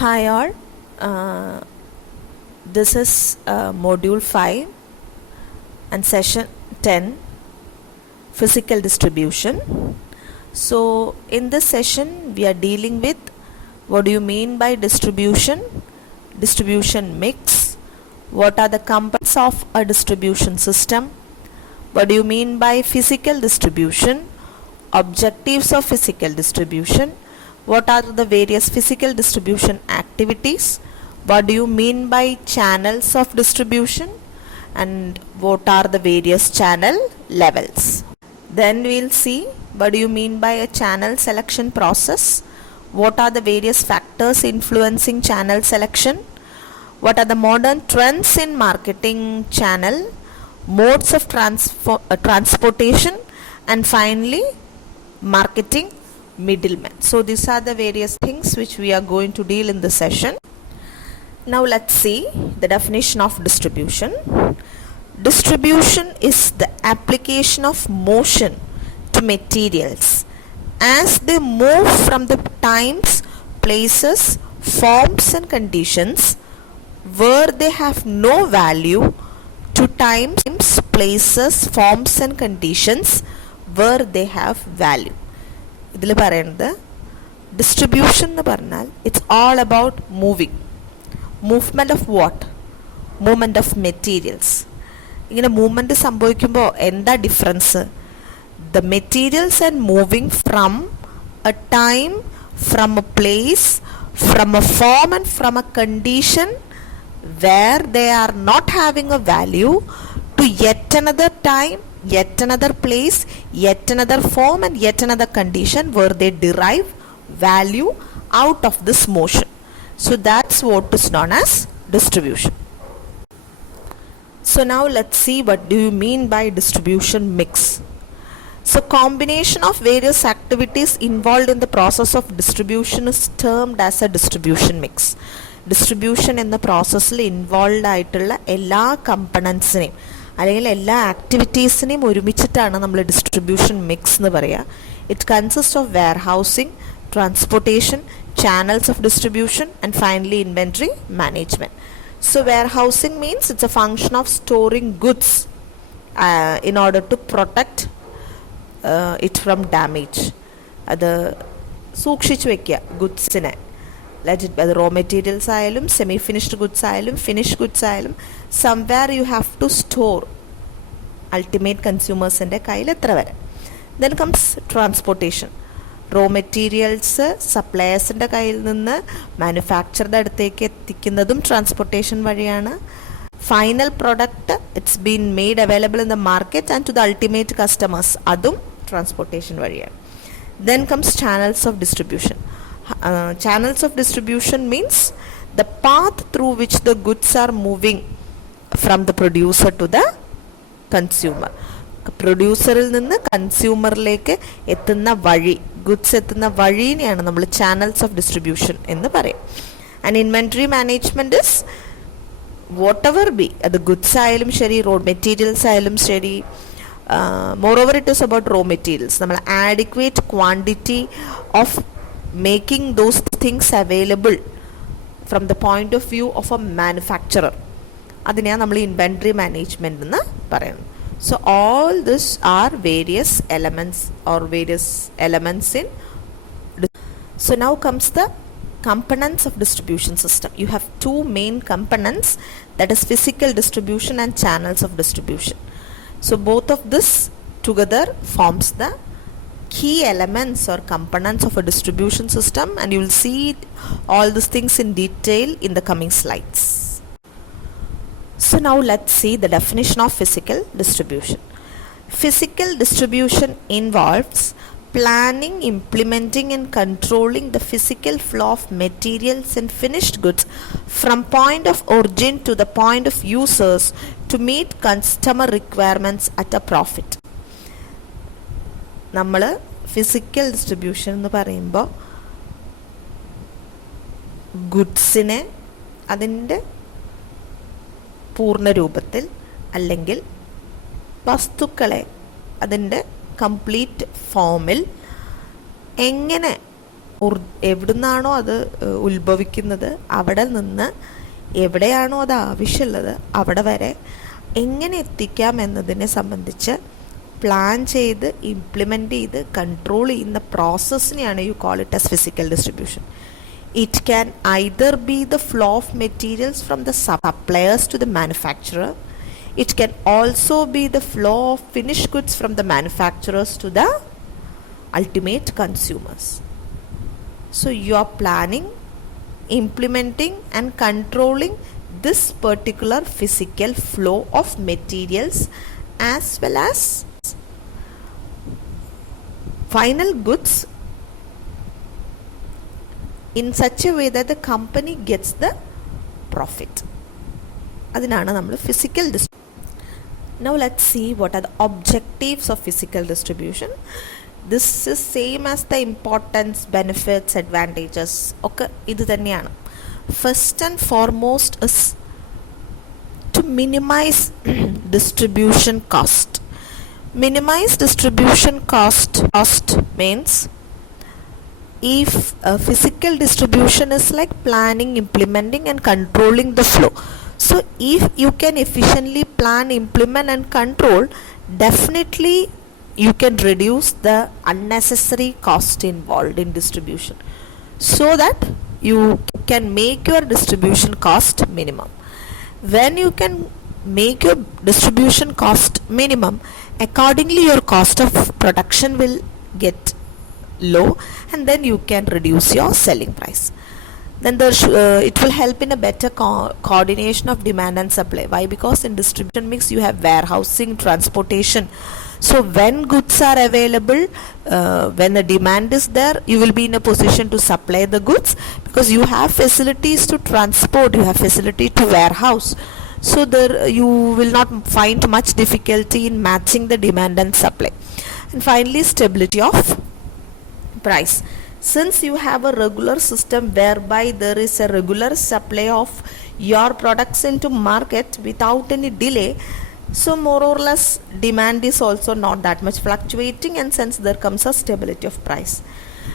Hi all, this is module 5 and session 10, physical distribution. So in this session we are dealing with what do you mean by distribution, distribution mix, what are the components of a distribution system, what do you mean by physical distribution, objectives of physical distribution, what are the various physical distribution activities, what do you mean by channels of distribution, and what are the various channel levels. Then we will see what do you mean by a channel selection process, what are the various factors influencing channel selection, what are the modern trends in marketing channel, modes of transportation, and finally marketing middlemen. So these are the various things which we are going to deal in this session. Now let's see the definition of distribution. Distribution is the application of motion to materials as they move from the times, places, forms and conditions where they have no value to times, places, forms and conditions where they have value. ഇതിൽ പറയുന്നത് distribution എന്ന് പറഞ്ഞാൽ it's all about moving, movement of what, movement of materials. ഇങ്ങനെ movement സംഭവിക്കുമ്പോൾ എന്താ difference? The materials and moving from A time, from A place, from A form and from A condition where they are not having a value to yet another time, yet another place, yet another form and yet another condition where they derive value out of this motion. So that's what is known as distribution. So now let's see what do you mean by distribution mix. So combination of various activities involved in the process of distribution is termed as a distribution mix. Distribution എന്ന പ്രോസസ്സിൽ involve ആയിട്ടുള്ള എല്ലാ കമ്പണൻസിനെയും അല്ലെങ്കിൽ എല്ലാ ആക്ടിവിറ്റീസിനെയും ഒരുമിച്ചിട്ടാണ് നമ്മൾ distribution mix എന്ന് പറയുക. It consist of warehousing, transportation, channels of distribution and finally inventory management. So warehousing means it's a function of storing goods in order to protect it from damage. അത് സൂക്ഷിച്ചു വയ്ക്കുക ഗുഡ്സിനെ, അത് raw materials ആയാലും semi finished goods ആയാലും finished goods ആയാലും somewhere you have to store ultimate കൺസ്യൂമേഴ്സിൻ്റെ കയ്യിൽ എത്ര വരെ. Then comes transportation. Raw materials സപ്ലയേഴ്സിൻ്റെ കയ്യിൽ നിന്ന് മാനുഫാക്ചറുടെ അടുത്തേക്ക് എത്തിക്കുന്നതും ട്രാൻസ്പോർട്ടേഷൻ വഴിയാണ്. Final product it's been made available in the market and to the ultimate customers, അതും ട്രാൻസ്പോർട്ടേഷൻ വഴിയാണ്. Then comes channels of distribution. Channels of distribution means the path through which the goods are moving from the producer to the consumer. പ്രൊഡ്യൂസറിൽ നിന്ന് കൺസ്യൂമറിലേക്ക് എത്തുന്ന വഴി, goods എത്തുന്ന വഴീനെയാണ് നമ്മൾ channels of distribution എന്ന് പറയും. And inventory management is whatever be, അത് goods ആയാലും ശരി, റോ മെറ്റീരിയൽസ് ആയാലും ശരി. Moreover it is about raw materials. നമ്മൾ adequate quantity of making those things available from the point of view of a manufacturer, അതിനെയാണ് നമ്മൾ inventory management എന്ന് പറയുന്നത്. So all this R various elements in. So now comes the components of distribution system. You have two main components, that is physical distribution and channels of distribution. So both of this together forms the key elements or components of a distribution system, and you will see all these things in detail in the coming slides. So now let's see the definition of physical distribution. Physical distribution involves planning, implementing and controlling the physical flow of materials and finished goods from point of origin to the point of users to meet customer requirements at a profit. നമ്മൾ physical distribution എന്ന് പറയുമ്പോൾ ഗുഡ്സിനെ അതിൻ്റെ പൂർണ്ണ രൂപത്തിൽ അല്ലെങ്കിൽ വസ്തുക്കളെ അതിൻ്റെ complete ഫോമിൽ എങ്ങനെ എവിടുന്നാണോ അത് ഉത്ഭവിക്കുന്നത് അവിടെ നിന്ന് എവിടെയാണോ അത് ആവശ്യമുള്ളത് അവിടെ വരെ എങ്ങനെ എത്തിക്കാം എന്നതിനെ സംബന്ധിച്ച് പ്ലാൻ ചെയ്ത് ഇംപ്ലിമെൻ്റ് ചെയ്ത് കൺട്രോൾ ചെയ്യുന്ന പ്രോസസ്സിനെയാണ് you call it as physical distribution. It can either be the flow of materials from the suppliers to the manufacturer. It can also be the flow of finished goods from the manufacturers to the ultimate consumers. So you are planning, implementing and controlling this particular physical flow of materials as well as final goods in such a way that the company gets the profit. അതിനാണ് നമ്മൾ physical Now let's see what are the objectives of physical distribution. This is same as the importance, benefits, advantages ഒക്കെ ഇത് തന്നെയാണ്. First and foremost is to minimize distribution cost. Minimize distribution cost means if physical distribution is like planning, implementing and controlling the flow. So if you can efficiently plan, implement and control, definitely you can reduce the unnecessary cost involved in distribution so that you can make your distribution cost minimum. When you can make your distribution cost minimum, accordingly your cost of production will get low and then you can reduce your selling price. Then it will help in a better coordination of demand and supply. Why? Because in distribution mix you have warehousing, transportation. So when goods are available, when the demand is there, you will be in a position to supply the goods because you have facilities to transport, you have facility to warehouse. So there you will not find much difficulty in matching the demand and supply. And finally, stability of price. Since you have a regular system whereby there is a regular supply of your products into market without any delay, so more or less demand is also not that much fluctuating, and since there comes a stability of price.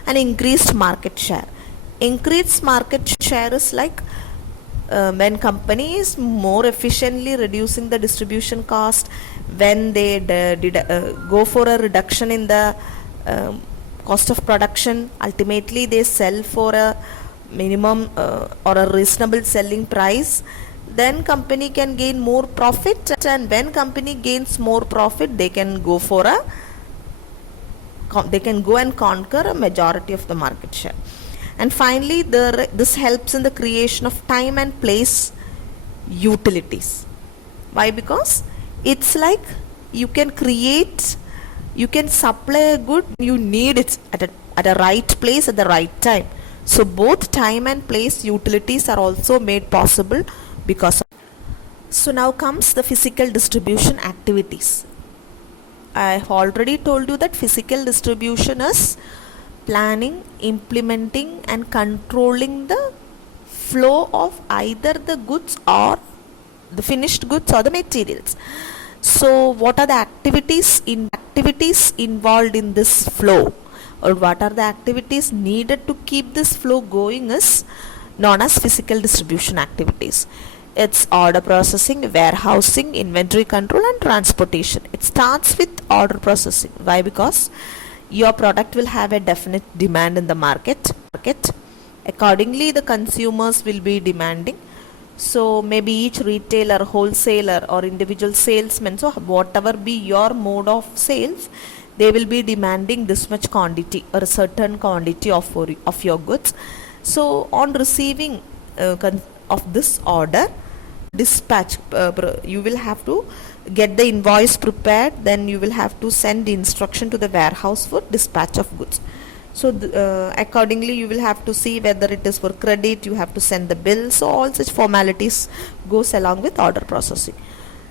And increased market share. Increased market share is like when company is more efficiently reducing the distribution cost, when they go for a reduction in the cost of production, ultimately they sell for a minimum or a reasonable selling price, then company can gain more profit, and when company gains more profit they can go and conquer a majority of the market share. And finally this helps in the creation of time and place utilities. Why? Because it's like you can supply a good, you need it at a right place at the right time. So both time and place utilities are also made possible because of. So now comes the physical distribution activities. I have already told you that physical distribution is planning, implementing and controlling the flow of either the goods or the finished goods or the materials. So what are the activities involved in this flow, or what are the activities needed to keep this flow going is known as physical distribution activities. It's order processing, warehousing, inventory control and transportation. It starts with order processing. Why? Because your product will have a definite demand in the market. Accordingly the consumers will be demanding. So maybe each retailer, wholesaler or individual salesman, so whatever be your mode of sales, they will be demanding this much quantity or a certain quantity of your goods. So on receiving of this order, dispatch, you will have to get the invoice prepared, then you will have to send the instruction to the warehouse for dispatch of goods. So accordingly you will have to see whether it is for credit, you have to send the bill. So all such formalities goes along with order processing.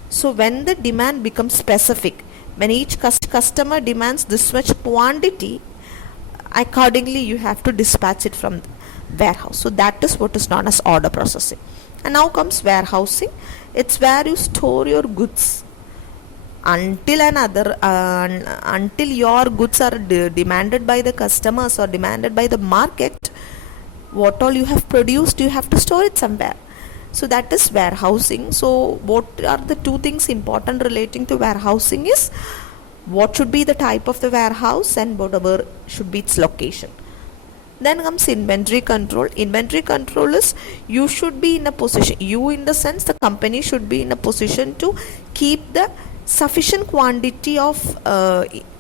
So when the demand becomes specific, when each customer demands this much quantity, accordingly you have to dispatch it from the warehouse. So that is what is known as order processing. And now comes warehousing. It's where you store your goods until your goods are demanded by the customers or demanded by the market, what all you have produced, you have to store it somewhere. So that is warehousing. So what are the two things important relating to warehousing is what should be the type of the warehouse and whatever should be its location. Then comes inventory control. Inventory control is you should be in a position, you in the sense the company should be in a position to keep the sufficient quantity of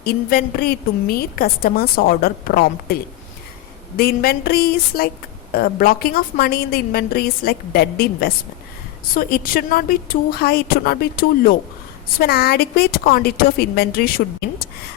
inventory to meet customers' order promptly. The inventory is like blocking of money in the inventory is like dead investment. So it should not be too high, it should not be too low. So an adequate quantity of inventory should be,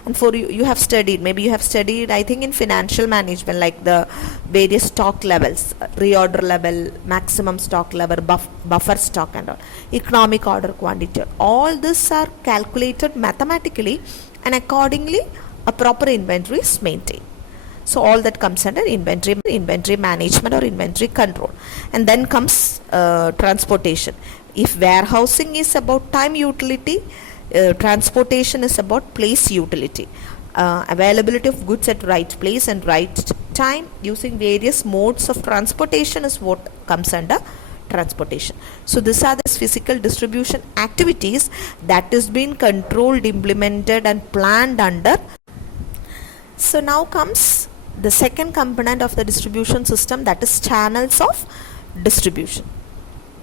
and for you have studied, maybe you have studied, I think in financial management, like the various stock levels, reorder level, maximum stock level, buffer stock and all, economic order quantity, all this are calculated mathematically, and accordingly a proper inventory is maintained. So all that comes under inventory management or inventory control. And then comes transportation. If warehousing is about time utility, transportation is about place utility. Availability of goods at right place and right time using various modes of transportation is what comes under transportation. So these are the physical distribution activities that is being controlled, implemented and planned under. So now comes the second component of the distribution system, that is channels of distribution.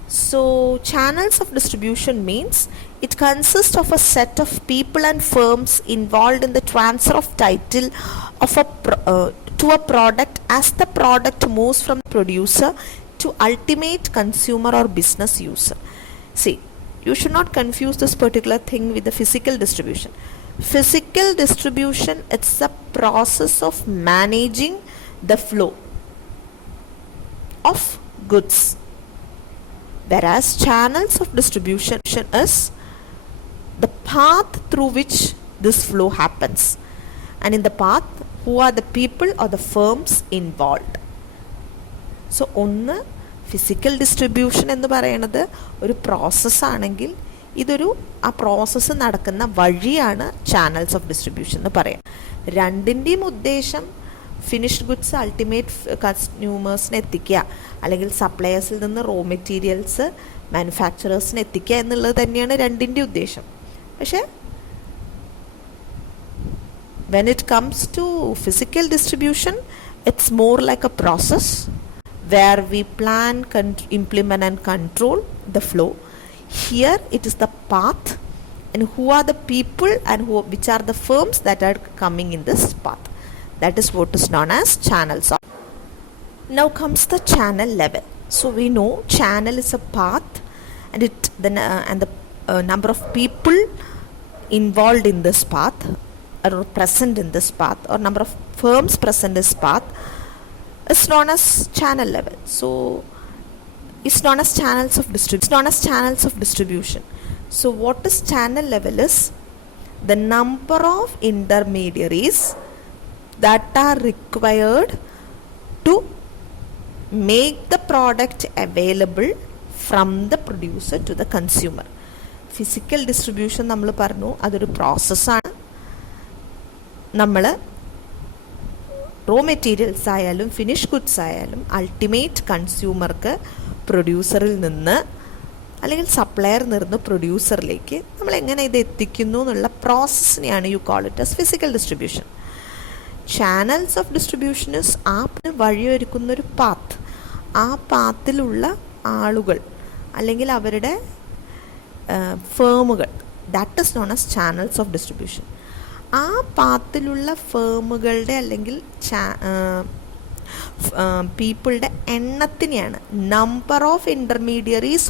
So channels of distribution means it consists of a set of people and firms involved in the transfer of title of to a product as the product moves from producer to ultimate consumer or business user. See, you should not confuse this particular thing with the physical distribution. Physical distribution, it's the process of managing the flow of goods, whereas channels of distribution is the path through which this flow happens, and in the path who are the people or the firms involved. So ഒന്ന് physical distribution എന്ന് പറയുന്നത് ഒരു പ്രോസസ്സാണെങ്കിൽ ഇതൊരു ആ process നടക്കുന്ന വഴിയാണ് channels of distribution എന്ന് പറയാം. രണ്ടിൻ്റെയും ഉദ്ദേശം ഫിനിഷ്ഡ് ഗുഡ്സ് അൾട്ടിമേറ്റ് കൺസ്യൂമേഴ്സിന് എത്തിക്കുക, അല്ലെങ്കിൽ സപ്ലയേഴ്സിൽ നിന്ന് റോ മെറ്റീരിയൽസ് മാനുഫാക്ചറേഴ്സിന് എത്തിക്കുക എന്നുള്ളത് തന്നെയാണ് രണ്ടിൻ്റെ ഉദ്ദേശം. പക്ഷേ when it comes to physical distribution, it's more like a process where we plan, implement and control the flow. Here it is the path, and who are the people and which are the firms that are coming in this path. That is what is known as channels. Now comes the channel level. So we know channel is a path, and the number of people involved in this path or present in this path, or number of firms present in this path, is known as channel level. So it's known as channels of distribution. So what is channel level is the number of intermediaries that are required to make the product available from the producer to the consumer. Physical distribution നമ്മൾ പറഞ്ഞു അതൊരു പ്രോസസ്സാണ്. നമ്മൾ raw materials ആയാലും finish goods ആയാലും ultimate കൺസ്യൂമർക്ക് പ്രൊഡ്യൂസറിൽ നിന്ന് അല്ലെങ്കിൽ സപ്ലയറിൽ നിന്ന് പ്രൊഡ്യൂസറിലേക്ക് നമ്മൾ എങ്ങനെ ഇത് എത്തിക്കുന്നു എന്നുള്ള പ്രോസസ്സിനെയാണ് you call it as physical distribution. Channels of distribution is ആ വഴിയൊരുക്കുന്നൊരു പാത്ത്. ആ പാത്തിലുള്ള ആളുകൾ അല്ലെങ്കിൽ അവരുടെ ഫേമുകൾ, that is known as channels of distribution. ആ പാത്തിലുള്ള ഫേമുകളുടെ അല്ലെങ്കിൽ പീപ്പിളുടെ എണ്ണത്തിനെയാണ് number of intermediaries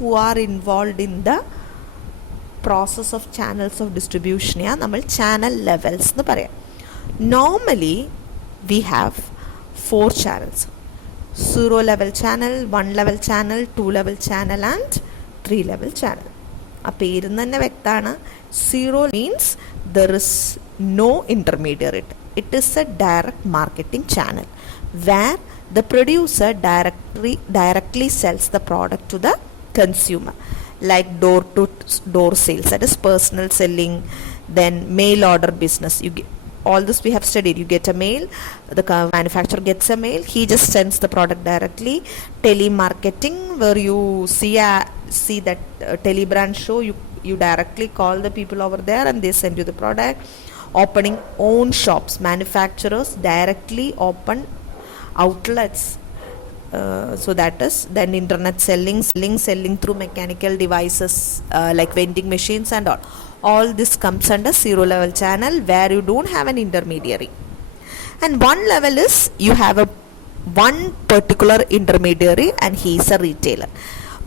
who are involve in the process of channels of ഡിസ്ട്രിബ്യൂഷനെയാണ് നമ്മൾ ചാനൽ ലെവൽസ് എന്ന് പറയാം. Normally we have 4 channels: 0 level channel, 1 level channel, 2 level channel and 3 level channel. ആ പേരിൽ നിന്ന് തന്നെ വ്യക്തമാണ്. 0 means there is no intermediary. It is a direct marketing channel where the producer directly sells the product to the consumer. like door to door sales, that is personal selling, then mail order business. You get, all this we have studied. You get a mail, the manufacturer gets a mail, he just sends the product directly. Telemarketing, where you see that telebrand show, you directly call the people over there and they send you the product. Opening own shops, manufacturers directly open outlets. So that is then internet selling through mechanical devices like vending machines and all this comes under 0 level channel, where you don't have an intermediary. And 1 level is you have one particular intermediary and he is a retailer.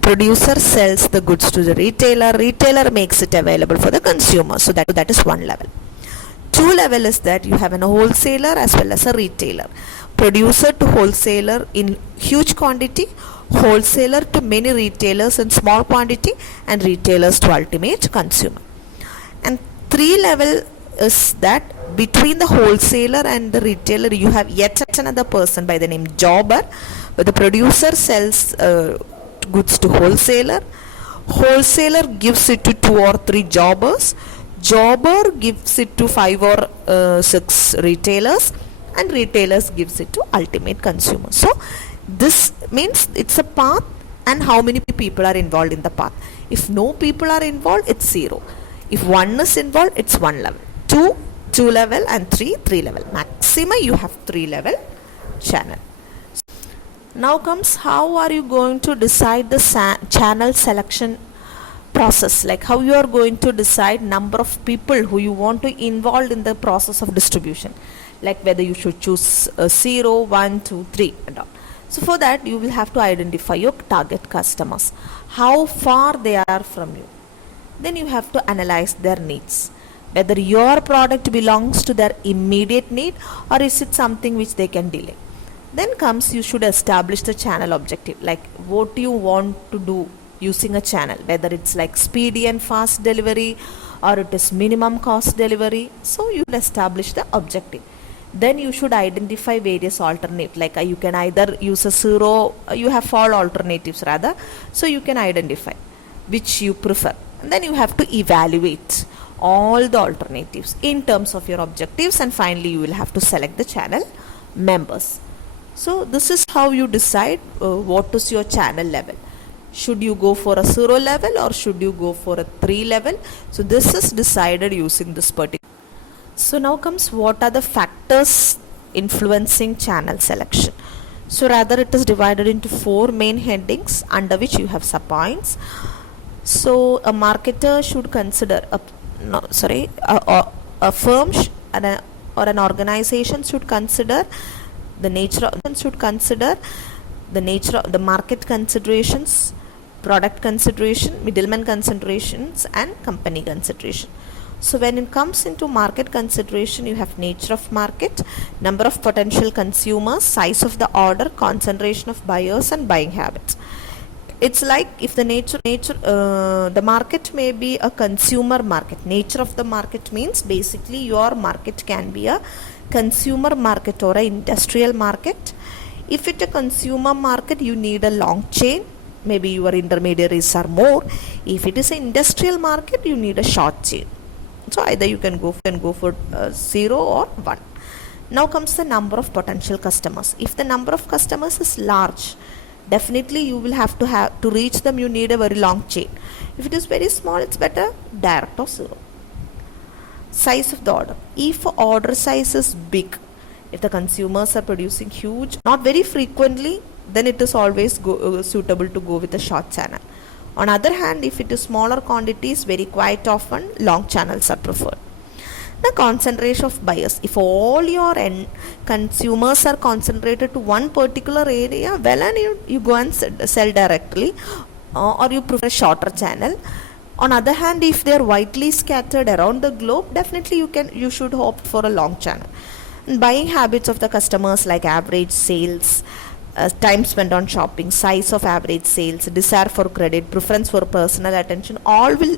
Producer sells the goods to the retailer makes it available for the consumer. So that is 1 level. 2 level is that you have a wholesaler as well as a retailer. Producer to wholesaler in huge quantity, wholesaler to many retailers in small quantity, and retailers to ultimate consumer. And 3 level is that between the wholesaler and the retailer you have yet another person by the name jobber, where the producer sells goods to wholesaler gives it to 2 or 3 jobbers, jobber gives it to 5 or 6 retailers, and retailers gives it to ultimate consumer. So this means it's a path, and how many people are involved in the path. If no people are involved, it's 0. If 1 is involved, it's 1 level. 2 level, and 3 level. Maximum you have 3 level channel. Now comes how are you going to decide the channel selection process, like how you are going to decide number of people who you want to involve in the process of distribution, like whether you should choose 0, 1, 2, 3 and all. So for that you will have to identify your target customers, how far they are from you. Then you have to analyze their needs, whether your product belongs to their immediate need or is it something which they can delay. Then comes you should establish the channel objective, like what you want to do using a channel, whether it's like speedy and fast delivery or it is minimum cost delivery. So you will establish the objective. Then you should identify various alternatives, like you can either use a 0, you have 4 alternatives rather, so you can identify which you prefer. And then you have to evaluate all the alternatives in terms of your objectives, and finally you will have to select the channel members. So this is how you decide what is your channel level. Should you go for a 0 level or should you go for a 3 level? So this is decided using this particular. So now comes what are the factors influencing channel selection. So rather it is divided into 4 main headings under which you have subpoints. So a marketer should consider a firm or an organization should consider the nature of the market considerations, product consideration, middleman considerations, and company consideration. So when it comes into market consideration, you have nature of market, number of potential consumers, size of the order, concentration of buyers, and buying habits. It's like if the the market may be a consumer market. Nature of the market means basically your market can be a consumer market or an industrial market. If it's a consumer market, you need a long chain, maybe your intermediaries are more. If it is an industrial market, you need a short chain. So either you can go for 0 or 1. Now comes the number of potential customers. If the number of customers is large, definitely you will have to reach them, you need a very long chain. If it is very small, it's better direct or 0. Size of the order. If order size is big, if the consumers are producing huge, not very frequently, then it is always suitable to go with a short channel. On other hand, if it is smaller quantities, very quite often long channels are preferred. The concentration of buyers. If all your end consumers are concentrated to one particular area, well, and you go and sell directly, or you prefer a shorter channel. On other hand, if they are widely scattered around the globe, definitely you should opt for a long channel. And buying habits of the customers, like average sales, time spent on shopping, size of average sales, desire for credit, preference for personal attention, all will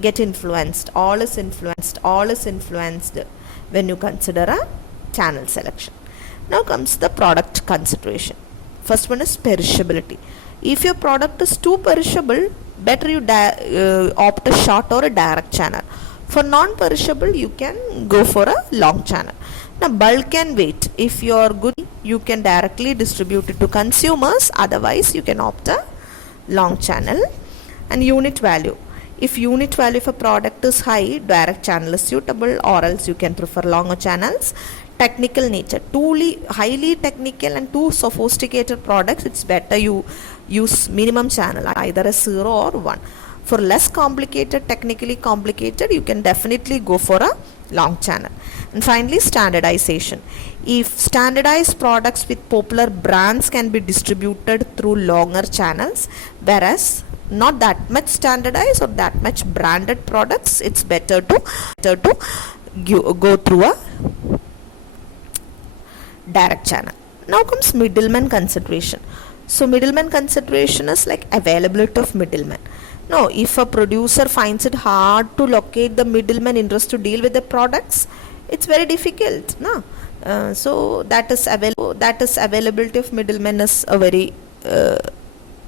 get influenced. All is influenced when you consider a channel selection. Now comes the product consideration. First one is perishability. If your product is too perishable, better you opt a short or a direct channel. For non-perishable, you can go for a long channel. Now, bulk and weight. If your good, you can directly distribute it to consumers. Otherwise, you can opt a long channel. And unit value. If unit value of a product is high, direct channel is suitable, or else you can prefer longer channels. Technical nature. Highly technical and too sophisticated products, it's better you use minimum channel, either a 0 or 1. For less complicated, technically complicated, you can definitely go for a long channel. And finally, standardization. If standardized products with popular brands can be distributed through longer channels, whereas not that much standardized or that much branded products, it's better to go through a direct channel. Now comes middleman consideration. So middleman consideration is like availability of middleman. Now, if a producer finds it hard to locate the middleman interest to deal with the products, it's very difficult. No? So that is availability of middleman is a very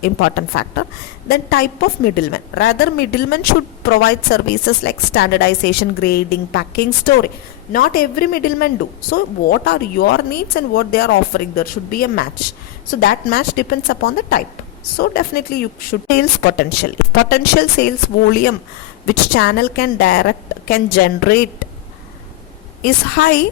important factor. Then type of middleman. Rather, middleman should provide services like standardization, grading, packing, storing. Not every middleman do. So what are your needs and what they are offering? There should be a match. So that match depends upon the type. So definitely you should. Sales potential. If potential sales volume which channel can generate is high,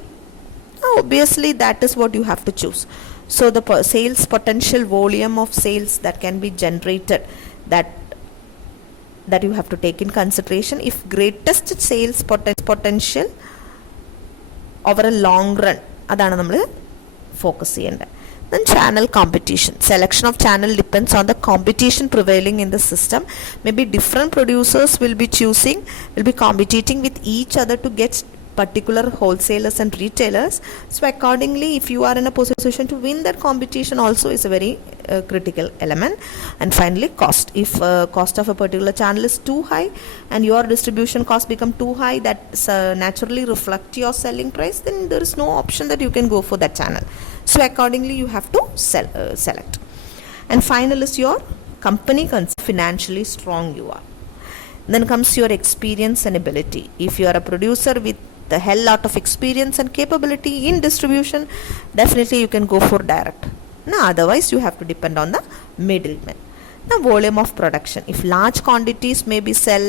obviously that is what you have to choose. So the sales potential volume of sales that can be generated, that you have to take in consideration. If greatest sales potential over a long run, അതാണ് നമ്മൾ focus ചെയ്യേണ്ടത്. Then channel competition. Selection of channel depends on the competition prevailing in the system. Maybe different producers will be competing with each other to get particular wholesalers and retailers. So accordingly, if you are in a position to win that competition also is a very critical element. And finally, cost. If cost of a particular channel is too high and your distribution cost become too high, that naturally reflect your selling price, then there is no option that you can go for that channel. So accordingly, you have to select. And final is your company financially strong you are. Then comes your experience and ability. If you are a producer with the hell lot of experience and capability in distribution, definitely you can go for direct. Now otherwise you have to depend on the middleman. Now volume of production. If large quantities, maybe sell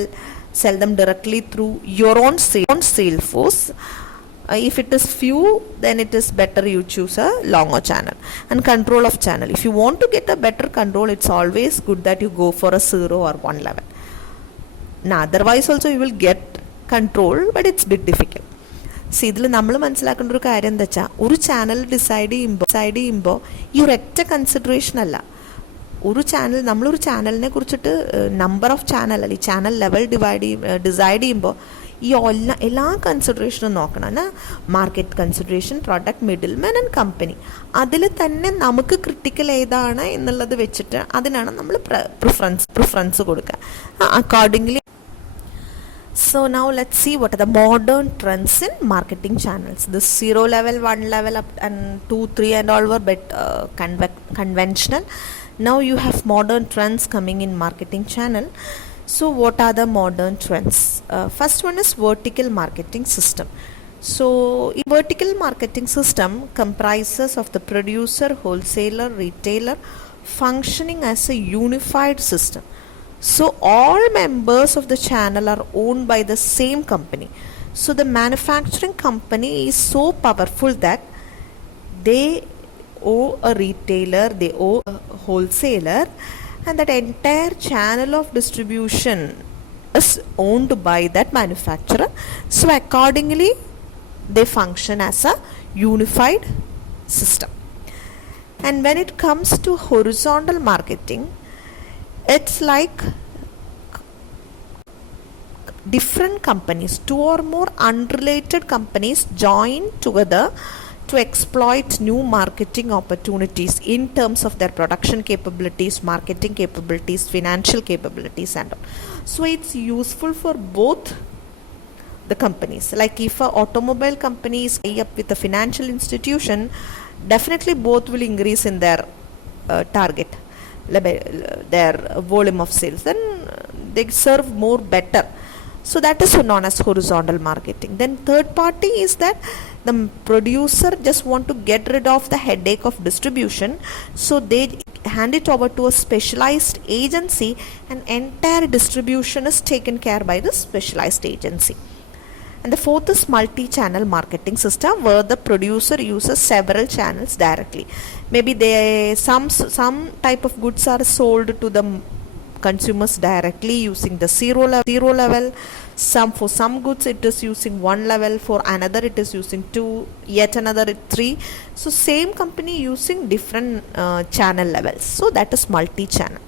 them directly through your own sales force. If it is few, then it is better you choose a longer channel. And control of channel. If you want to get a better control, it's always good that you go for a 0 or 1 level. Now otherwise also you will get control, but it's bit difficult. C ഇതിൽ നമ്മൾ മനസ്സിലാക്കേണ്ട ഒരു കാര്യം എന്താ വെച്ചാൽ, ഒരു channel decide ചെയ്യുമ്പോൾ ഈ ഒരൊറ്റ കൺസിഡറേഷൻ അല്ല. നമ്മളൊരു ചാനലിനെ കുറിച്ചിട്ട് നമ്പർ ഓഫ് ചാനൽ അല്ല, ഈ ചാനൽ ലെവൽ ഡിസൈഡ് ചെയ്യുമ്പോൾ ഈ എല്ലാ കൺസിഡറേഷനും നോക്കണം. എന്നാൽ market consideration, product, middle man and company, അതിൽ തന്നെ നമുക്ക് ക്രിട്ടിക്കൽ ഏതാണ് എന്നുള്ളത് വെച്ചിട്ട് അതിനാണ് നമ്മൾ പ്രിഫറൻസ് കൊടുക്കുക. Accordingly. So now let's see what are the modern trends in marketing channels. The 0 level, 1 level up and 2, 3 and all were bit conventional. Now you have modern trends coming in marketing channel. So what are the modern trends? First one is vertical marketing system. So a vertical marketing system comprises of the producer, wholesaler, retailer functioning as a unified system. So all members of the channel are owned by the same company. So the manufacturing company is so powerful that they owe a retailer, they owe a wholesaler, and that entire channel of distribution is owned by that manufacturer. So accordingly, they function as a unified system. And when it comes to horizontal marketing, it's like different companies, 2 or more unrelated companies join together to exploit new marketing opportunities in terms of their production capabilities, marketing capabilities, financial capabilities and all. So it's useful for both the companies. Like if an automobile company is tied up with a financial institution, definitely both will increase in their target. their volume of sales, then they serve more better. So that is known as horizontal marketing. Then third party is that the producer just want to get rid of the headache of distribution, so they hand it over to a specialized agency, and entire distribution is taken care by the specialized agency. And the fourth is multi-channel marketing system, where the producer uses several channels directly. Maybe some type of goods are sold to the consumers directly using the zero level. For some goods it is using 1 level, for another it is using 2, yet another 3. So same company using different channel levels. So that is multi-channel.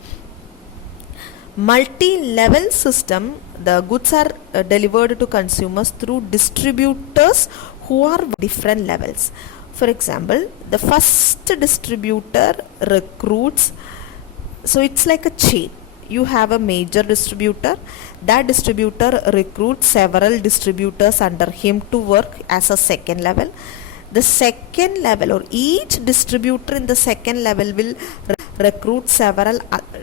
Multi-level system, the goods are delivered to consumers through distributors who are different levels. For example, the first distributor recruits, so it's like a chain. You have a major distributor, that distributor recruits several distributors under him to work as a second level. The second level, or each distributor in the second level, will recruit several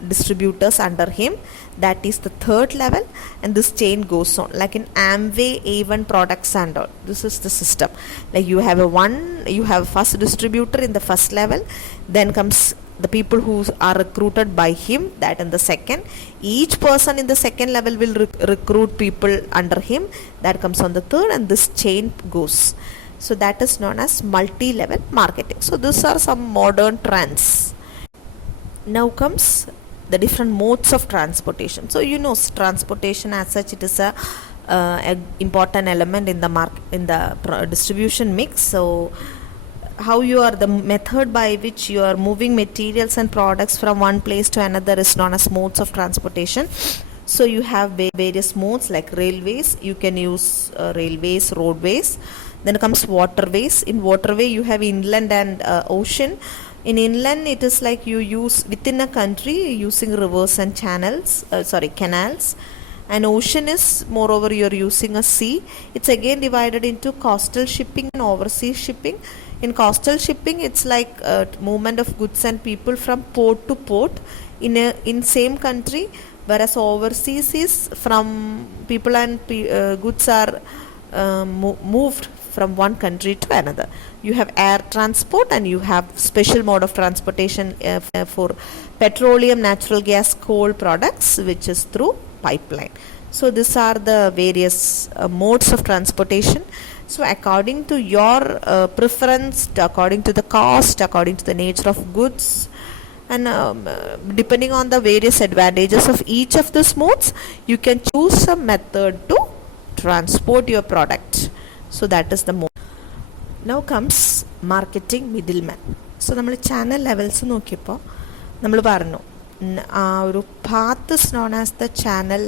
distributors under him. That is the third level, and this chain goes on. Like in Amway, A1 products and all. This is the system. Like you have first distributor in the first level, then comes the people who are recruited by him, that in the second. Each person in the second level will recruit people under him, that comes on the third, and this chain goes. So that is known as multi-level marketing. So these are some modern trends. Now comes the different modes of transportation. So transportation as such, it is a important element in the distribution mix. So the method by which you are moving materials and products from one place to another is known as modes of transportation. So you have various modes like railways. You can use railways, roadways. Then comes waterways. In waterway you have inland and ocean. In inland it is like you use within a country using rivers and canals. And ocean is moreover you are using a sea. It's again divided into coastal shipping and overseas shipping. In coastal shipping, it's like movement of goods and people from port to port in same country, whereas overseas is from people and goods are moved from one country to another. You have air transport, and you have special mode of transportation for petroleum, natural gas, coal products, which is through pipeline. So these are the various modes of transportation. So according to your preference, according to the cost, according to the nature of goods, and depending on the various advantages of each of these modes, you can choose a method to transport your product. So that is the mode. Now comes marketing middleman. So നമ്മൾ channel levels നോക്കിയപ്പോൾ നമ്മൾ പറഞ്ഞു ഒരു path is known as the channel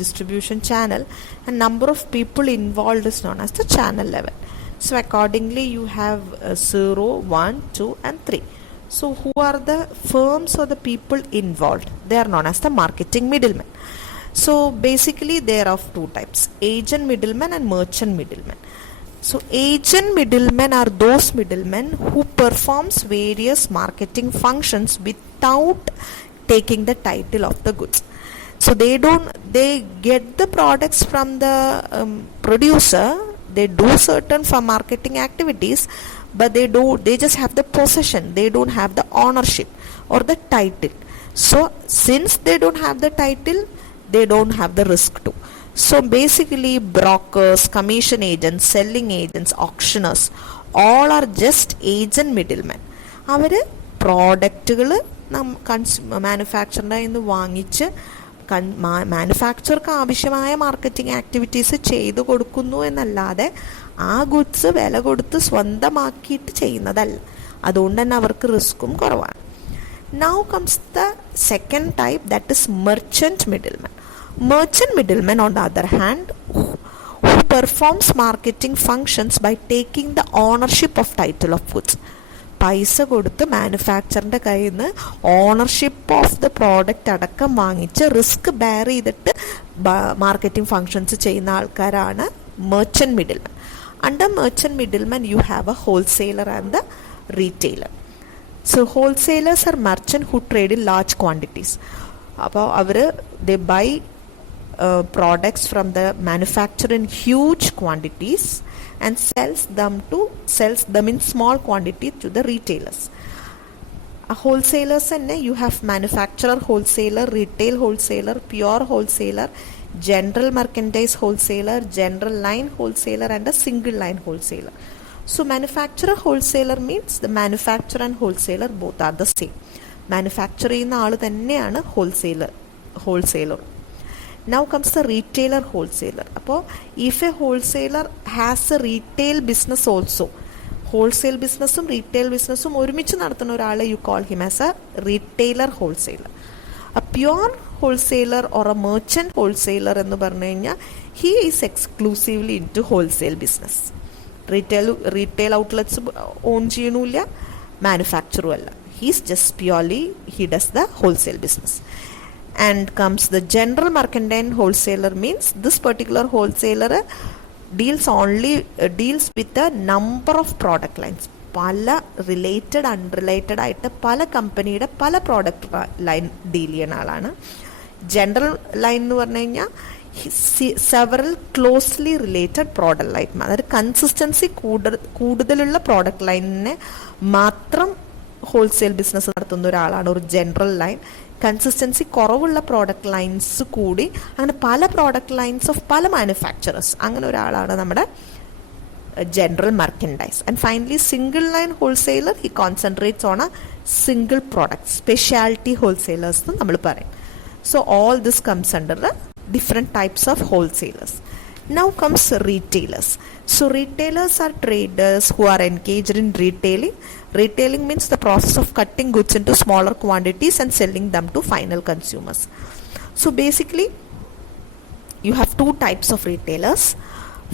distribution channel, and number of people involved is known as the channel level. So accordingly you have 0, 1, 2 and 3. So who are the firms or the people involved? They are known as the marketing middlemen. So basically they are of two types: agent middlemen and merchant middlemen. So agent middlemen are those middlemen who performs various marketing functions without taking the title of the goods. So they get the products from the producer. They do certain marketing activities, but they just have the possession. They don't have the ownership or the title. So since they don't have the title, they don't have the risk too. So basically brokers, commission agents, selling agents, auctioneers, all are just agent middlemen. അവര് പ്രോഡക്റ്റുകൾ മാനുഫാക്ചറിൻ്റെ നിന്ന് വാങ്ങിച്ച് മാനുഫാക്ചർക്ക് ആവശ്യമായ marketing activities ചെയ്തു കൊടുക്കുന്നു എന്നല്ലാതെ ആ goods വില കൊടുത്ത് സ്വന്തമാക്കിയിട്ട് ചെയ്യുന്നതല്ല. അതുകൊണ്ട് തന്നെ അവർക്ക് റിസ്ക്കും കുറവാണ്. Now comes the second type, that is merchant middleman. Merchant middleman, on the other hand, who performs marketing functions by taking the ownership of title of goods. പൈസ കൊടുത്ത് മാനുഫാക്ചറിൻ്റെ കയ്യിൽ നിന്ന് ഓണർഷിപ്പ് ഓഫ് ദ പ്രോഡക്റ്റ് അടക്കം വാങ്ങിച്ച് risk bear ചെയ്തിട്ട് marketing functions ചെയ്യുന്ന ആൾക്കാരാണ് merchant middleman. Under merchant middleman you have A wholesaler and the retailer. So wholesalers are merchants who trade in large quantities. അപ്പോൾ അവർ they buy products from the manufacturer in huge quantities and sells them in small quantity to the retailers. Wholesalers തന്നെ you have manufacturer wholesaler, retail wholesaler, pure wholesaler, general merchandise wholesaler, general line wholesaler and a single line wholesaler. So manufacturer wholesaler means the manufacturer and wholesaler both are the same. Manufacture ചെയ്യുന്ന ആൾ തന്നെയാണ് wholesaler. Now comes the retailer wholesaler. അപ്പോൾ if a wholesaler has a retail business also, wholesale ബിസിനസ്സും retail ബിസിനസ്സും ഒരുമിച്ച് നടത്തുന്ന ഒരാളെ you call him as a retailer wholesaler. A pure wholesaler or a merchant wholesaler എന്ന് പറഞ്ഞു കഴിഞ്ഞാൽ he is exclusively into wholesale business. Retail outlets own ചെയ്യണില്ല, മാനുഫാക്ചറും അല്ല. He's just purely he does the wholesale business. And comes the general mercantile wholesaler means this particular wholesaler deals with a number of product lines. പല related unrelated ആയിട്ട് പല കമ്പനിയുടെ പല product line deal ചെയ്യുന്ന ആളാണ്. ജനറൽ ലൈൻ എന്ന് പറഞ്ഞു കഴിഞ്ഞാൽ several closely related product line, അതായത് കൺസിസ്റ്റൻസി കൂടുതലുള്ള പ്രോഡക്റ്റ് ലൈനിനെ മാത്രം ഹോൾസെയിൽ ബിസിനസ് നടത്തുന്ന ഒരാളാണ് ഒരു ജനറൽ ലൈൻ. കൺസിസ്റ്റൻസി കുറവുള്ള പ്രോഡക്റ്റ് ലൈൻസ് കൂടി അങ്ങനെ പല പ്രോഡക്റ്റ് ലൈൻസ് ഓഫ് പല മാനുഫാക്ചറേഴ്സ്, അങ്ങനെ ഒരാളാണ് നമ്മുടെ general merchandise. And finally single line wholesaler, he concentrates on A single product, speciality wholesalers എന്ന് നമ്മൾ പറയും. So all this comes under the different types of wholesalers. Now comes retailers. So retailers are traders who are engaged in retailing. Retailing means the process of cutting goods into smaller quantities and selling them to final consumers. So basically you have two types of retailers.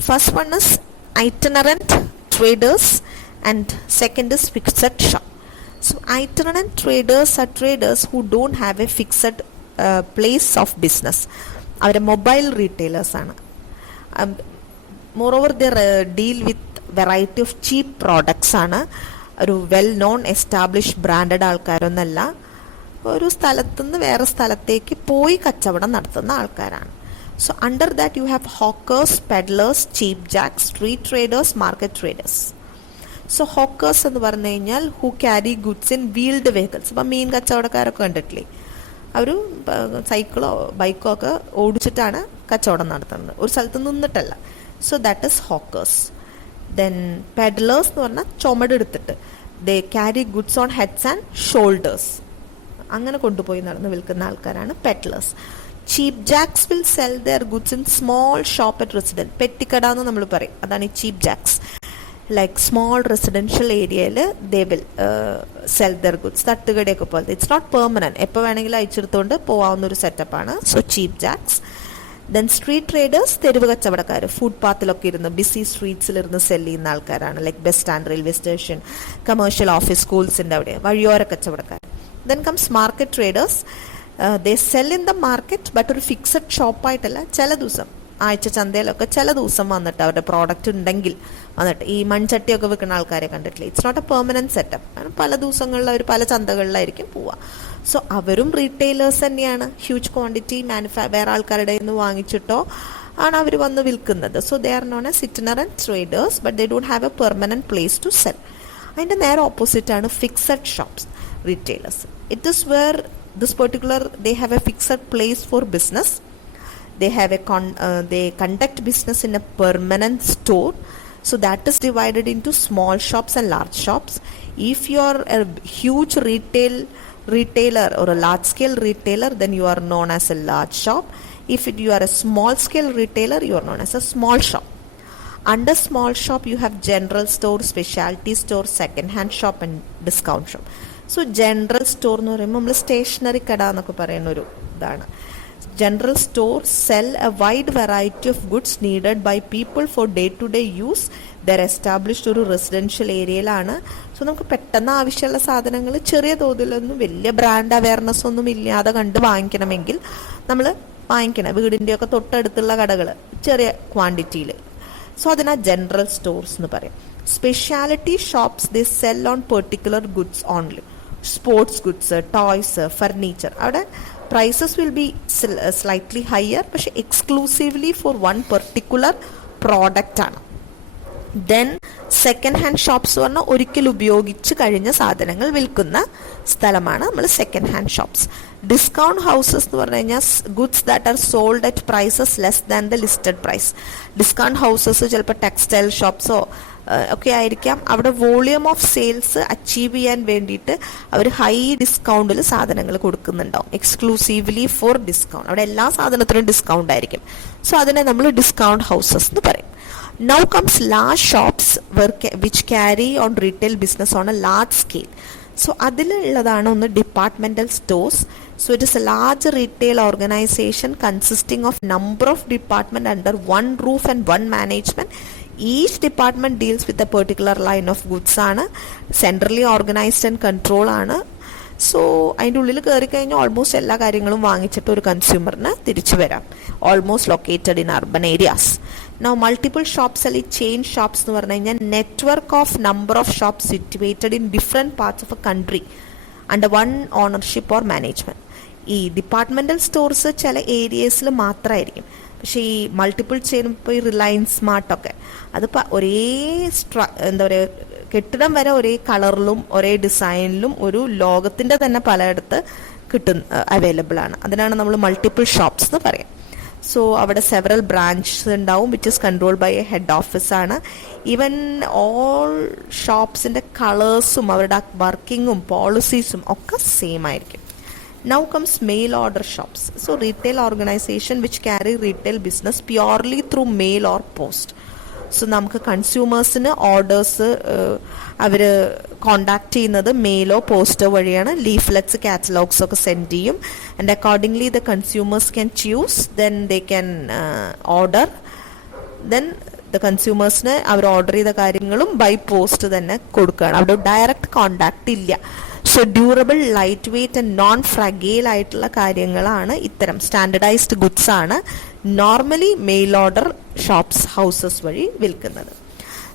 First one is itinerant traders and second is fixed shop. So itinerant traders are traders who don't have a fixed place of business. അവരെ mobile retailers ആണ്. Moreover they deal with variety of cheap products ആണ്. ഒരു well known establish branded ആൾക്കാരൊന്നല്ല, ഒരു സ്ഥലത്തുനിന്ന് വേറെ സ്ഥലത്തേക്ക് പോയി കച്ചവടം നടത്തുന്ന ആൾക്കാരാണ്. So under that you have hawkers, peddlers, cheap jacks, street traders, market traders. So hawkers എന്ന് പറഞ്ഞു കഴിഞ്ഞാൽ who carry goods in wheeled vehicles. ഇപ്പം മീൻ കച്ചവടക്കാരൊക്കെ കണ്ടിട്ടില്ലേ, അവർ സൈക്കിളോ ബൈക്കോ ഒക്കെ ഓടിച്ചിട്ടാണ് കച്ചവടം നടത്തുന്നത്, ഒരു സ്ഥലത്ത് നിന്നിട്ടല്ല. So that is hawkers. Then peddlers എന്ന് പറഞ്ഞാൽ ചുമടെടുത്തിട്ട് they carry goods on heads and shoulders, അങ്ങനെ കൊണ്ടുപോയി നടന്ന് വിൽക്കുന്ന ആൾക്കാരാണ് peddlers. Cheap jacks will sell their goods in small shop at resident, പെട്ടിക്കട എന്ന് നമ്മൾ പറയും, അതാണ് ഈ cheap jacks. Like small residential ഏരിയയിൽ they will sell their goods, തട്ടുകടയൊക്കെ പോലത്തെ. ഇറ്റ്സ് നോട്ട് പെർമനൻറ്റ്, എപ്പോൾ വേണമെങ്കിലും അയച്ചെടുത്തുകൊണ്ട് പോകാവുന്ന ഒരു സെറ്റപ്പാണ്. So cheap jacks. Then street traders, തെരുവ് കച്ചവടക്കാർ, ഫുട്പാത്തിലൊക്കെ ഇരുന്ന് ബിസി സ്ട്രീറ്റ്സിലിരുന്ന് സെല് ചെയ്യുന്ന ആൾക്കാരാണ്. Like bus stand, railway station, commercial office, സ്കൂൾസിൻ്റെ അവിടെ വഴിയോര കച്ചവടക്കാർ. Then comes market traders, they sell in the market but ഒരു ഫിക്സഡ് ഷോപ്പായിട്ടല്ല, ചില ദിവസം ആഴ്ച ചന്തയിലൊക്കെ ചില ദിവസം വന്നിട്ട് അവരുടെ പ്രോഡക്റ്റ് ഉണ്ടെങ്കിൽ വന്നിട്ട് ഈ മൺചട്ടിയൊക്കെ വിൽക്കുന്ന ആൾക്കാരെ കണ്ടിട്ടില്ലേ. It's not a permanent setup, കാരണം പല ദിവസങ്ങളിൽ അവർ പല ചന്തകളിലായിരിക്കും പോവുക. സോ അവരും റീറ്റെയിലേഴ്സ് തന്നെയാണ്. ഹ്യൂജ് ക്വാണ്ടിറ്റി വേറെ ആൾക്കാരുടെ നിന്ന് വാങ്ങിച്ചിട്ടോ ആണ് അവർ വന്ന് വിൽക്കുന്നത്. So they are known as itinerant traders but they don't have a permanent place to sell. അതിൻ്റെ നേരെ ഓപ്പോസിറ്റ് ആണ് fixed shops retailers. It is where this particular they have a fixed place for business. They conduct business in a permanent store. So that is divided into small shops and large shops. If you are a huge retailer or a large scale retailer, then you are known as a large shop. If you are a small scale retailer, you are known as a small shop. Under small shop you have general store, specialty store, second hand shop and discount shop. So general store എന്ന് പറയുമ്പോൾ നമ്മൾ stationery കട എന്നൊക്കെ പറയുന്ന ഒരു ഇതാണ്. General stores sell a wide variety of goods needed by people for day-to-day use. They're established ഒരു residential ഏരിയയിലാണ്. സോ നമുക്ക് പെട്ടെന്ന് ആവശ്യമുള്ള സാധനങ്ങൾ ചെറിയ തോതിലൊന്നും വലിയ ബ്രാൻഡ് അവയർനെസ് ഒന്നും ഇല്ലാതെ കണ്ട് വാങ്ങിക്കണമെങ്കിൽ നമ്മൾ വാങ്ങിക്കണം. വീടിൻ്റെയൊക്കെ തൊട്ടടുത്തുള്ള കടകൾ ചെറിയ ക്വാണ്ടിറ്റിയിൽ. സോ അതിനാ ജനറൽ സ്റ്റോർസ് എന്ന് പറയും. Speciality shops they sell on particular goods only. Sports goods, toys, furniture. അവിടെ prices will be slightly higher, പക്ഷെ exclusively for one particular product ആണ്. ദെൻ സെക്കൻഡ് ഹാൻഡ് ഷോപ്സ് പറഞ്ഞാൽ ഒരിക്കൽ ഉപയോഗിച്ച് കഴിഞ്ഞ സാധനങ്ങൾ വിൽക്കുന്ന സ്ഥലമാണ് നമ്മൾ second hand shops. Discount houses എന്ന് പറഞ്ഞു കഴിഞ്ഞാൽ goods that are sold at prices less than the listed price. Discount houses ചിലപ്പോൾ ടെക്സ്റ്റൈൽ ഷോപ്സോ ഒക്കെ ആയിരിക്കാം. അവിടെ വോളിയം ഓഫ് സെയിൽസ് അച്ചീവ് ചെയ്യാൻ വേണ്ടിയിട്ട് അവർ ഹൈ ഡിസ്കൗണ്ടിൽ സാധനങ്ങൾ കൊടുക്കുന്നുണ്ടാവും, എക്സ്ക്ലൂസീവ്ലി ഫോർ ഡിസ്കൗണ്ട്. അവിടെ എല്ലാ സാധനത്തിനും ഡിസ്കൗണ്ട് ആയിരിക്കും. സോ അതിനെ നമ്മൾ ഡിസ്കൗണ്ട് ഹൗസസ് എന്ന് പറയും. Now comes large shops which carry on retail business on a large scale. So അതിലുള്ളതാണ് ഒന്ന് departmental stores. So it is a large retail organization consisting of number of department under one roof and one management. Each department deals with a particular line of goods ആണ്, centrally organized and control ആണ്. So അതിൻ്റെ ഉള്ളിൽ കയറി കഴിഞ്ഞാൽ almost എല്ലാ കാര്യങ്ങളും വാങ്ങിച്ചിട്ട് ഒരു കൺസ്യൂമറിന് തിരിച്ചു വരാം. Almost located in urban areas. Now multiple shops അല്ലെങ്കിൽ ചെയിൻ ഷോപ്സ് എന്ന് പറഞ്ഞു കഴിഞ്ഞാൽ network of number of shops situated in different parts of A country under one ownership or management. ഈ ഡിപ്പാർട്ട്മെൻ്റൽ സ്റ്റോർസ് ചില ഏരിയസിൽ മാത്രമായിരിക്കും. പക്ഷേ ഈ മൾട്ടിപ്പിൾ ചെയിൻ ഇപ്പോൾ ഈ റിലയൻസ് സ്മാർട്ടൊക്കെ അതിപ്പോൾ ഒരേ എന്താ പറയുക കെട്ടിടം വരെ ഒരേ കളറിലും ഒരേ ഡിസൈനിലും ഒരു ലോകത്തിൻ്റെ തന്നെ പലയിടത്ത് അവൈലബിൾ ആണ്. അതിനാണ് നമ്മൾ മൾട്ടിപ്പിൾ ഷോപ്സ് എന്ന് പറയാം. സോ അവിടെ സെവറൽ ബ്രാഞ്ചസ് ഉണ്ടാവും which is controlled by a head ഓഫീസാണ്. ഈവൻ ഓൾ ഷോപ്സിൻ്റെ കളേഴ്സും അവരുടെ വർക്കിങ്ങും പോളിസീസും ഒക്കെ സെയിം ആയിരിക്കും. Now comes mail order shops. So retail organization which carry retail business purely through mail or post. So നമുക്ക് കൺസ്യൂമേഴ്സിന് ഓർഡേഴ്സ് അവർ കോണ്ടാക്ട് ചെയ്യുന്നത് മെയിലോ പോസ്റ്റോ വഴിയാണ്. ലീഫ്ലെറ്റ്സ്, കാറ്റലോഗ്സ് ഒക്കെ സെൻഡ് ചെയ്യും. And accordingly the consumers can choose, then they can order. Then the കൺസ്യൂമേഴ്സിന് അവർ ഓർഡർ ചെയ്ത കാര്യങ്ങളും ബൈ പോസ്റ്റ് തന്നെ കൊടുക്കുകയാണ്. അവിടെ ഡയറക്റ്റ് കോണ്ടാക്ട് ഇല്ല. So durable, light weight and non fragile ആയിട്ടുള്ള കാര്യങ്ങളാണ് ഇത്തരം സ്റ്റാൻഡർഡൈസ്ഡ് ഗുഡ്സ് ആണ് normally mail order shops houses വഴി വിൽക്കുന്നത്.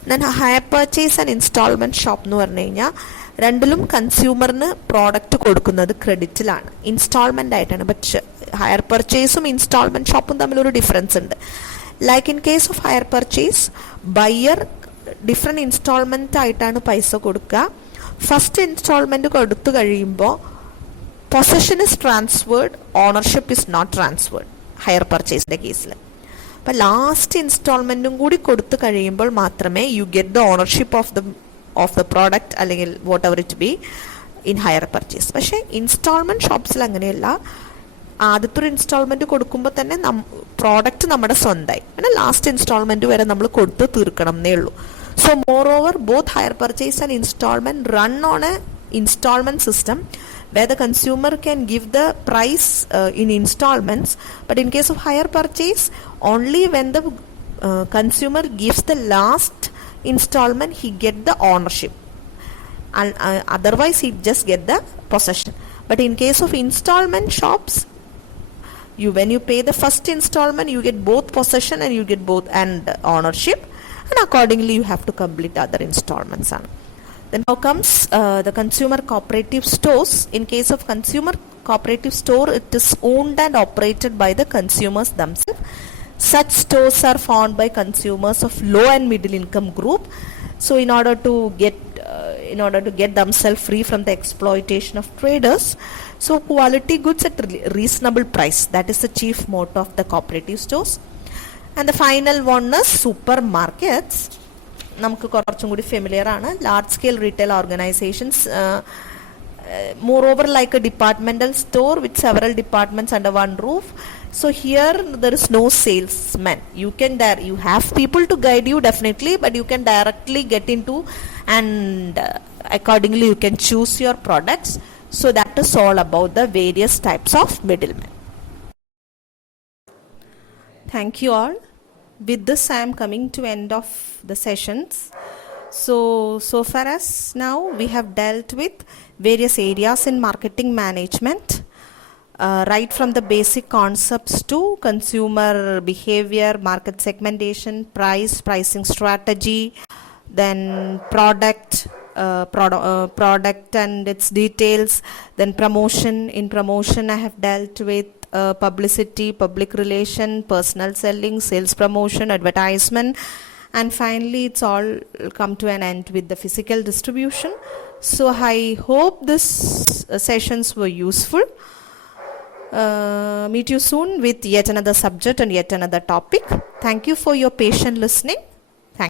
Then hire purchase and instalment shop എന്ന് പറഞ്ഞു കഴിഞ്ഞാൽ രണ്ടിലും കൺസ്യൂമറിന് പ്രോഡക്റ്റ് കൊടുക്കുന്നത് ക്രെഡിറ്റിലാണ്, ഇൻസ്റ്റാൾമെൻ്റ് ആയിട്ടാണ്. പക്ഷേ ഹയർ പർച്ചേസും ഇൻസ്റ്റാൾമെൻറ്റ് ഷോപ്പും തമ്മിലൊരു ഡിഫറൻസ് ഉണ്ട്. Like in case of hire purchase buyer different instalment ആയിട്ടാണ് പൈസ കൊടുക്കുക. ഫസ്റ്റ് ഇൻസ്റ്റാൾമെൻറ്റ് കൊടുത്തു കഴിയുമ്പോൾ possession is transferred, ownership is not transferred hire പർച്ചേസിൻ്റെ കേസിൽ. അപ്പം ലാസ്റ്റ് ഇൻസ്റ്റാൾമെൻറ്റും കൂടി കൊടുത്തു കഴിയുമ്പോൾ മാത്രമേ you get the ownership of the product അല്ലെങ്കിൽ whatever it be in hire purchase. പക്ഷേ ഇൻസ്റ്റാൾമെൻറ്റ് ഷോപ്സിൽ അങ്ങനെയല്ല. ആദ്യത്തെ ഒരു ഇൻസ്റ്റാൾമെൻറ്റ് കൊടുക്കുമ്പോൾ തന്നെ പ്രോഡക്റ്റ് നമ്മുടെ സ്വന്തമായി, പിന്നെ ലാസ്റ്റ് ഇൻസ്റ്റാൾമെൻറ്റ് വരെ നമ്മൾ കൊടുത്ത് തീർക്കണം എന്നേ ഉള്ളൂ. So moreover, both hire purchase and installment run on a installment system where the consumer can give the price in installments, but in case of hire purchase only when the consumer gives the last installment he get the ownership, and otherwise he just get the possession. But in case of installment shops, when you pay the first installment you get both possession and you get both and ownership, and accordingly you have to complete other installments. Then now comes the consumer cooperative stores. In case of consumer cooperative store, it is owned and operated by the consumers themselves. Such stores are found by consumers of low and middle income group. So in order to get themselves free from the exploitation of traders, so quality goods at reasonable price, that is the chief motto of the cooperative stores. And the final one is supermarkets. നമുക്ക് കുറച്ചും കൂടി familiar ആണ്. Large scale retail organisations, moreover like a departmental store with several departments under one roof. So here there is no salesman. You have people to guide you definitely, but you can directly get into and accordingly you can choose your products. So that is all about the various types of middlemen. Thank you all. With this I am coming to end of the sessions. So far as now we have dealt with various areas in marketing management, right from the basic concepts to consumer behavior, market segmentation, pricing strategy, then product product and its details. Then promotion. In promotion, I have dealt with publicity, public relation, personal selling, sales promotion, advertisement, and finally it's all come to an end with the physical distribution. So I hope this sessions were useful. Meet you soon with yet another subject and yet another topic. Thank you for your patient listening.